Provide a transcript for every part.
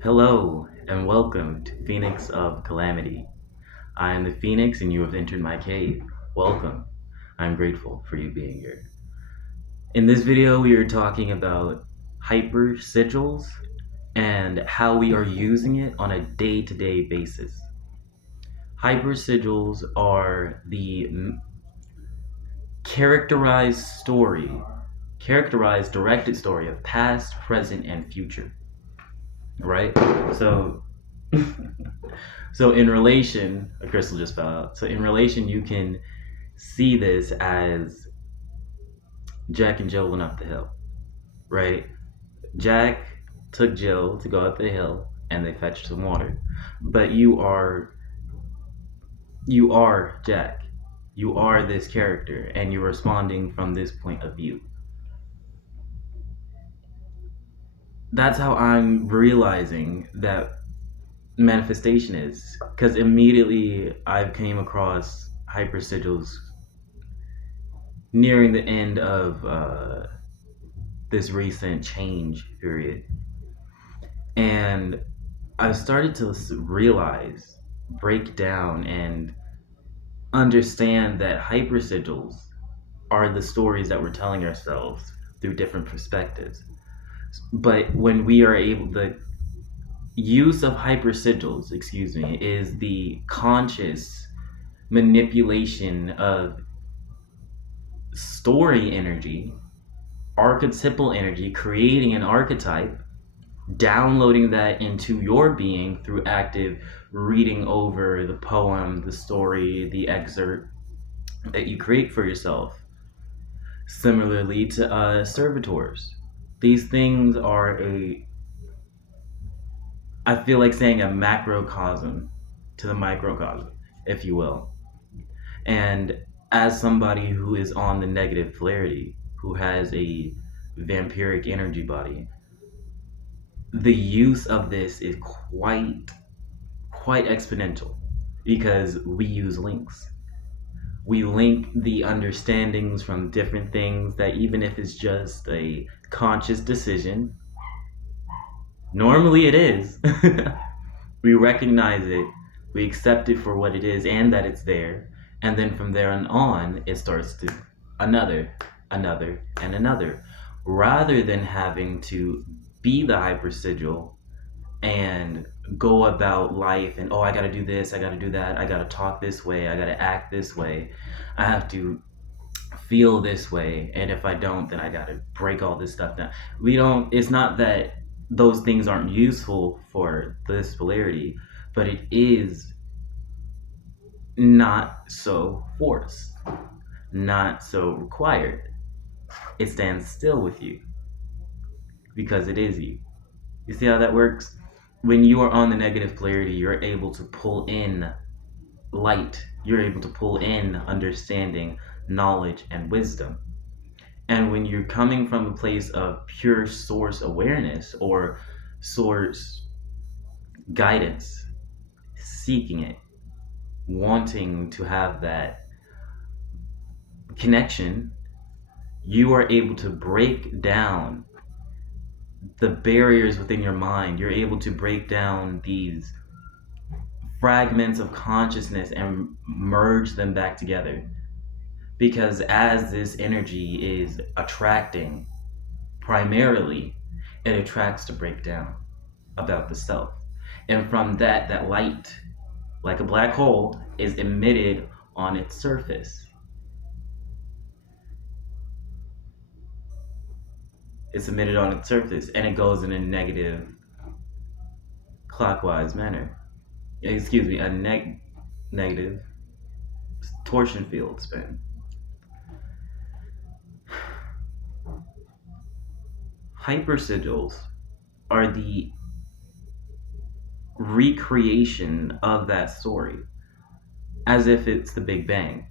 Hello and welcome to Phoenix of Calamity. I am the Phoenix and you have entered my cave. Welcome. I'm grateful for you being here. In this video, we are talking about hypersigils and how we are using it on a day-to-day basis. Hypersigils are the characterized directed story of past, present, and future. Right? So So in relation, a crystal just fell out. So in relation, you can see this as Jack and Jill went up the hill, right? Jack took Jill to go up the hill and they fetched some water. But you are Jack. You are this character and you're responding from this point of view. That's how I'm realizing that manifestation is, because immediately I've came across hypersigils nearing the end of this recent change period. And I've started to realize, break down, and understand that hypersigils are the stories that we're telling ourselves through different perspectives. But when we are able, the use of hypersigils, is the conscious manipulation of story energy, archetypal energy, creating an archetype, downloading that into your being through active reading over the poem, the story, the excerpt that you create for yourself. Similarly to servitors, these things are I feel like saying a macrocosm to the microcosm, if you will. And as somebody who is on the negative polarity, who has a vampiric energy body, the use of this is quite exponential because we use links. We link the understandings from different things that, even if it's just a conscious decision, normally it is, we recognize it, we accept it for what it is and that it's there, and then from there on, it starts to another, and another, rather than having to be the hypersigil and go about life and, oh, I got to do this, I got to do that, I got to talk this way, I got to act this way, I have to feel this way, and if I don't, then I got to break all this stuff down. We don't, it's not that those things aren't useful for this polarity, but it is not so forced, not so required. It stands still with you because it is you. You see how that works? When you are on the negative polarity, you're able to pull in light, you're able to pull in understanding, knowledge, and wisdom. And when you're coming from a place of pure source awareness or source guidance, seeking it, wanting to have that connection, you are able to break down the barriers within your mind. You're able to break down these fragments of consciousness and merge them back together. Because as this energy is attracting, primarily, it attracts to break down about the self. And from that, that light, like a black hole, is emitted on its surface. It's emitted on its surface and it goes in a negative clockwise manner. A negative torsion field spin. Hypersigils are the recreation of that story as if it's the Big Bang.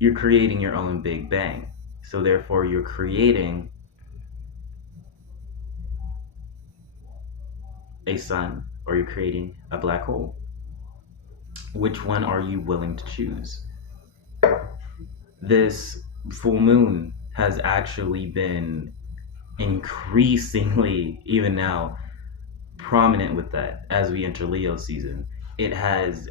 You're creating your own Big Bang. So therefore you're creating a sun or you're creating a black hole. Which one are you willing to choose? This full moon has actually been increasingly, even now, prominent with that as we enter Leo season. It has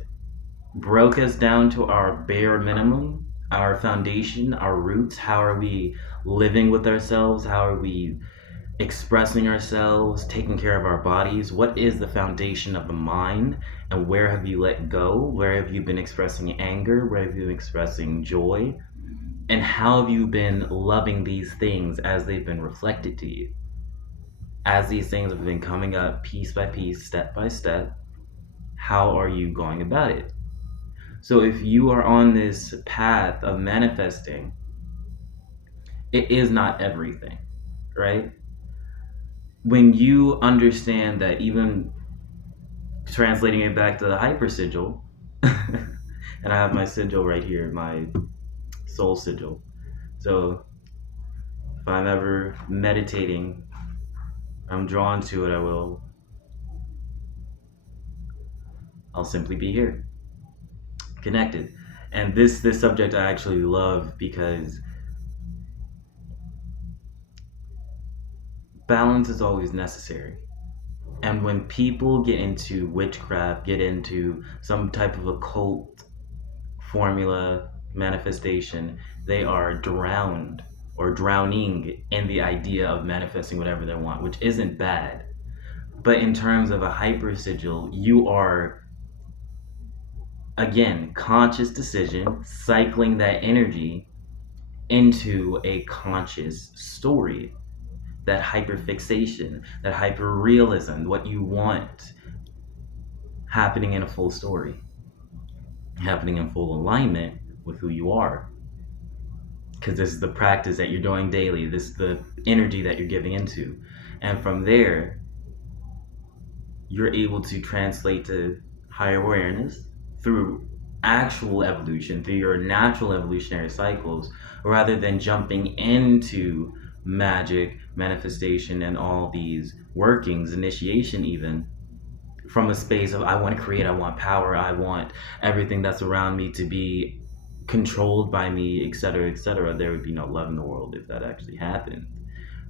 broke us down to our bare minimum, our foundation, our roots. How are we living with ourselves? How are we expressing ourselves, taking care of our bodies? What is the foundation of the mind? And where have you let go? Where have you been expressing anger? Where have you been expressing joy? And how have you been loving these things as they've been reflected to you? As these things have been coming up piece by piece, step by step, how are you going about it? So if you are on this path of manifesting, it is not everything, right? When you understand that, even translating it back to the hyper sigil, and I have my sigil right here, my soul sigil. So if I'm ever meditating, I'm drawn to it, I'll simply be here, connected. And this subject I actually love because balance is always necessary. And when people get into witchcraft, get into some type of occult formula manifestation, they are drowned or drowning in the idea of manifesting whatever they want, which isn't bad. But in terms of a hyper sigil, you are, again, conscious decision, cycling that energy into a conscious story. That hyperfixation, that hyperrealism, what you want happening in a full story, happening in full alignment with who you are. Because this is the practice that you're doing daily, this is the energy that you're giving into. And from there, you're able to translate to higher awareness through actual evolution, through your natural evolutionary cycles, rather than jumping into magic, manifestation, and all these workings, initiation, even from a space of I want to create, I want power, I want everything that's around me to be controlled by me, etc., etc. There would be no love in the world if that actually happened.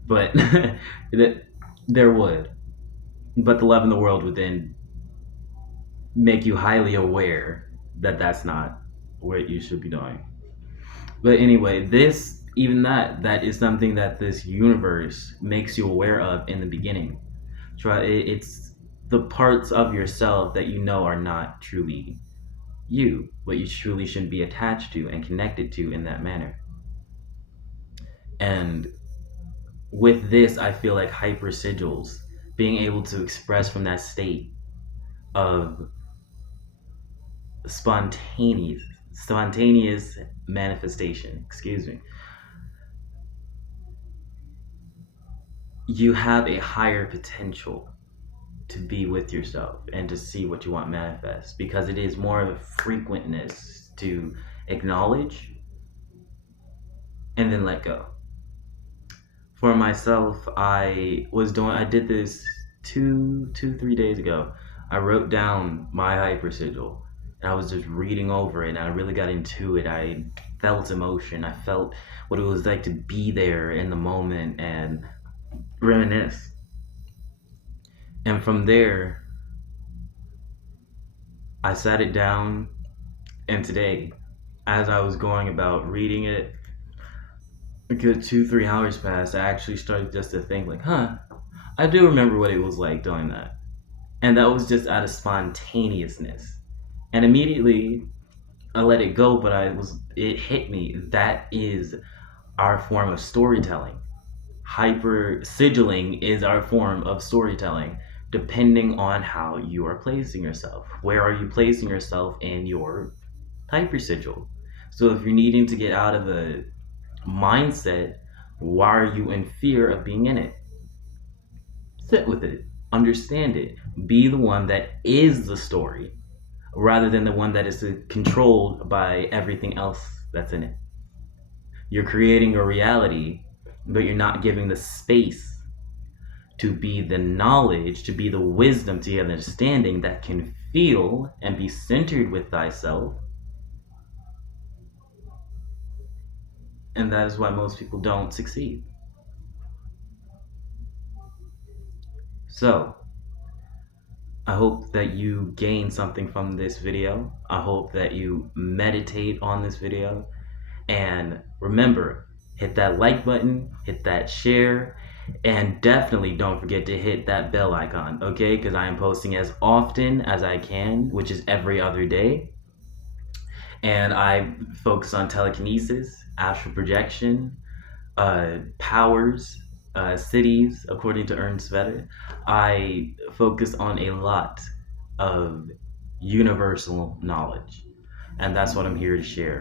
But that there would. But the love in the world would then make you highly aware that that's not what you should be doing. But anyway, this, even that is something that this universe makes you aware of in the beginning. It's the parts of yourself that you know are not truly you, what you truly shouldn't be attached to and connected to in that manner. And with this, I feel like hyper sigils, being able to express from that state of spontaneous spontaneous manifestation, excuse me, you have a higher potential to be with yourself and to see what you want manifest, because it is more of a frequentness to acknowledge and then let go. For myself, I did this 3 days ago. I wrote down my hyper sigil and I was just reading over it and I really got into it. I felt emotion. I felt what it was like to be there in the moment and reminisce. And from there, I sat it down, and today, as I was going about reading it, a good 2, 3 hours passed. I actually started just to think, like, huh, I do remember what it was like doing that. And that was just out of spontaneousness. And immediately I let it go, but it hit me. That is our form of storytelling. Hyper sigilling is our form of storytelling, depending on how you are placing yourself. Where are you placing yourself in your hyper sigil? So if you're needing to get out of a mindset, why are you in fear of being in it? Sit with it, understand it, be the one that is the story rather than the one that is controlled by everything else that's in it. You're creating a reality, but you're not giving the space to be the knowledge, to be the wisdom, to the understanding that can feel and be centered with thyself. And that is why most people don't succeed. So, I hope that you gain something from this video. I hope that you meditate on this video. And remember, hit that like button, hit that share, and definitely don't forget to hit that bell icon, okay? Because I am posting as often as I can, which is every other day. And I focus on telekinesis, astral projection, powers, cities, according to Ernst Vedder. I focus on a lot of universal knowledge, and that's what I'm here to share.